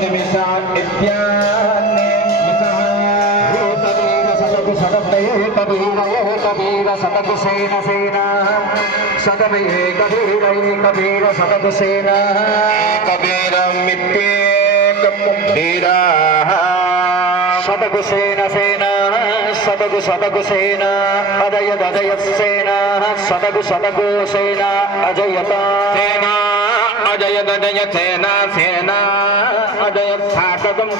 निमिषान् इत्यान्ने कबीर सतकुसेन सेना सतमे कबीर सतकुसेना कबीरमित्येकमुद्धीरा सतकुसेन सेना सतकुसेना अजयदजयसेना सतकुसेना अजयता सेना अजयदजयसेना सेना अजयत्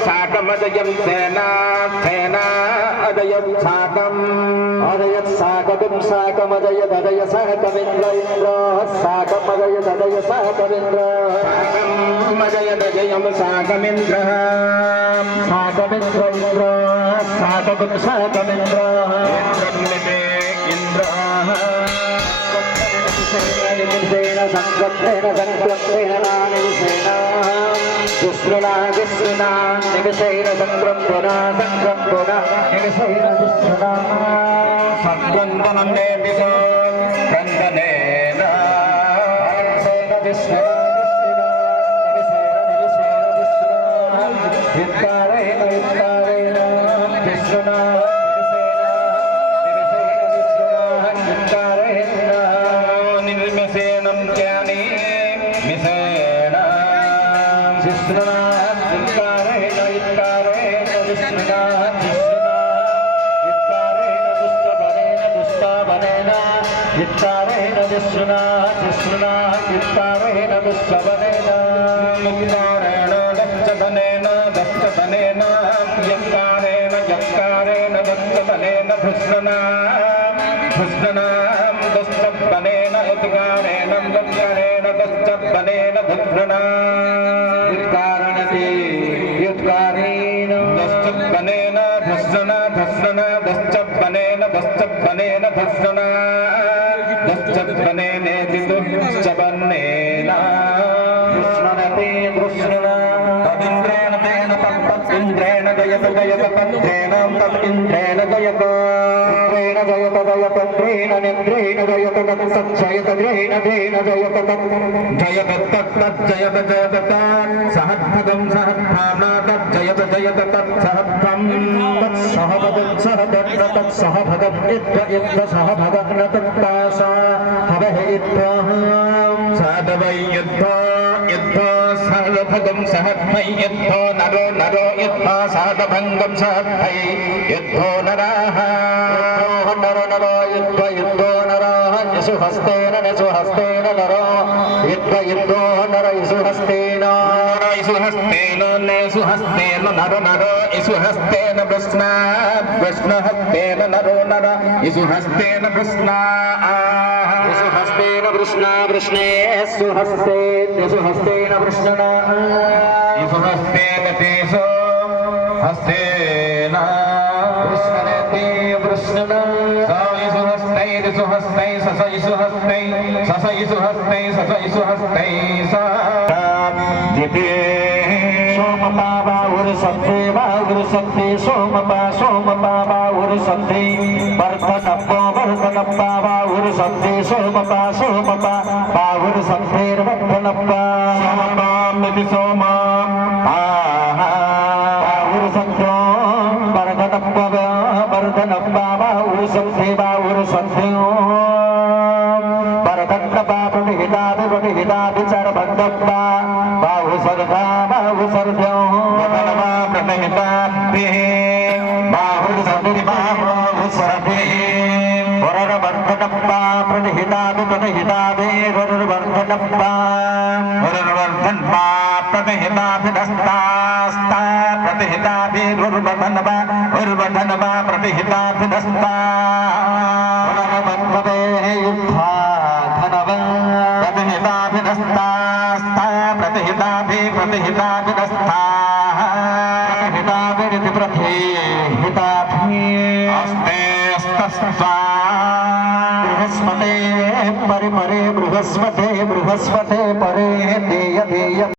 साकमजयं सेना सेना अजयत् साकमजयदजय सहकमिन्द्र इन्द्र साकमजयदजय सहकमिन्द्र साकमजयदजयं साकमिन्द्र इन्द्र साकमिन्द्र इन्द्र संक्रप्तेन नानिसेन दुष्कृणा निमिषेण संक्रम्पुना निमिषेण दुष्कृणा संक्रन्दनेति संक्रन्दनेन साधभंगम सहत्वै युद्धो नराः युद्धो नराः यशुहस्तेन नरो युद्धो नर यशुहस्तेन नरो यशुहस्तेन कृष्णहस्तेन नरो नर यशुहस्तेन कृष्णे यशुहस्तेन कृष्णना यशुहस्तेन तेषो हस्तेन कृष्णनेति कृष्णना सुहस्तै ससयिसुहस्तै सोमपा बाहुरसन्धे सोमपा बाहुरसन्धे वर्धनप्पा बाहुरसन्धे सोमपा बाहुरसन्धेर्वर्धनप्पा सोमपामिति सोमा बाहुरसन्धो वर्धनप्पा बाहुरसन्धे प्रतिहितादि चरबन्धप्पा बाहुसर्धा बाहुसर्ध्यो प्रतिहिताभिः बाहुसर्धिः वरवर्धनप्पा प्रतिहिताभिर्वर्धनप्पा प्रतिहिताभिधस्तास्ता प्रतिहिताभिर्वर्धनवा प्रतिहिताभिधस्ता बृहस्पते परे देय